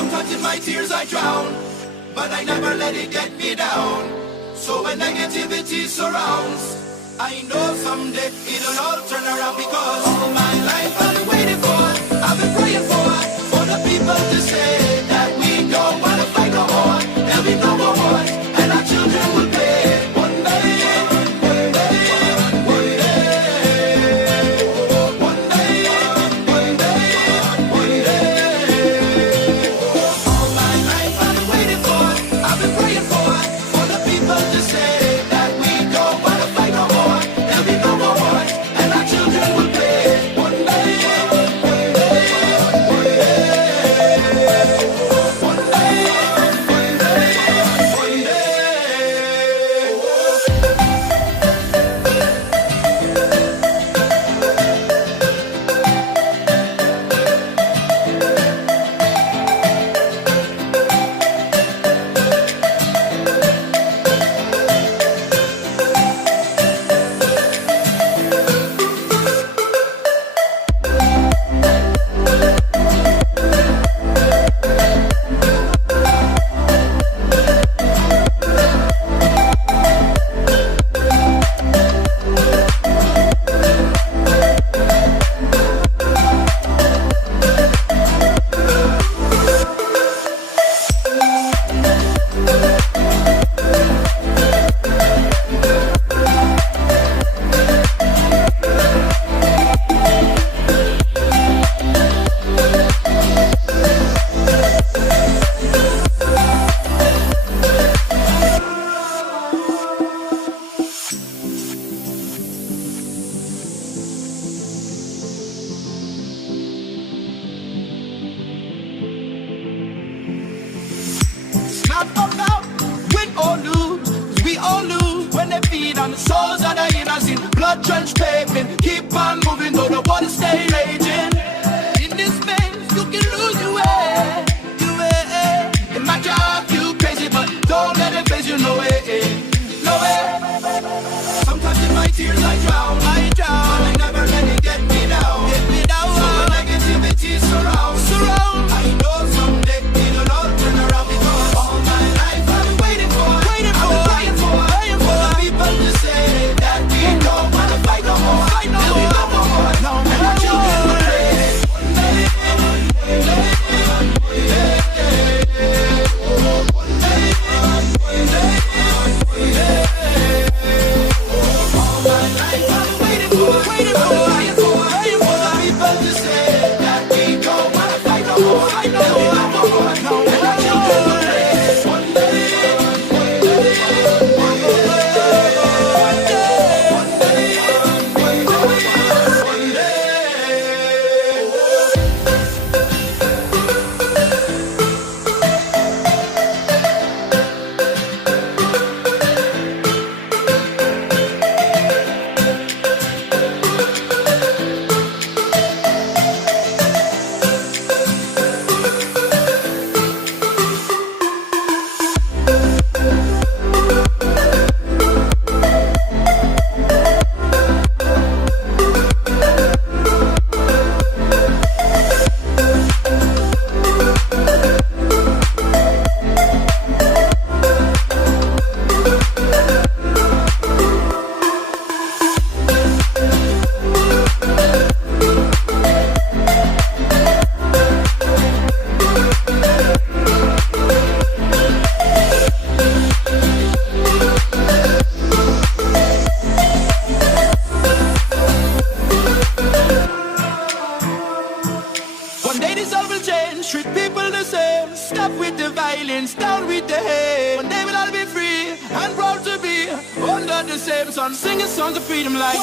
Sometimes in my tears I drown, but I never let it get me down. So when negativity surrounds, I know someday it'll all turn around, because all my life I've been waiting for, I've been praying for the people to say that we don't wanna fight no more. There'll be no more wars, and our children will play one day, one day, one day, one day, one day, one day. All my life I've been waiting for, I've been praying for the people to say that we don't wanna fight no more. There'll be no more wars, and our children will play one day, one day, one day, one day, one day, one day. It's not about win or lose, 'cause we all lose when they feed on the souls of the innocent. Blood drenched pavement, keep on moving though the water stay raging. In this space you can lose your way, your way. In my job you crazy, but don't let it face you, no way, no way. Sometimes in my tears I drown, but I never let it get me down, get me down. So when negativity surrounds, I know someday it'll all turn around, because all my life I've been waiting for, I've been praying for the people to say that we don't wanna fight no more. There'll be no more wars, and our children will play one day, one day, one day, one day, one day, one day. All my life I've been waiting for, praying for the people to say that we don't wanna fight no more. There'll be no more wars, and our children will play one day, one day, one day, one day, one day, one day. One day this all will change, treat people the same. Stop with the violence, down with the hate. One day we'll all be free and proud to be under the same sun, singing songs of freedom like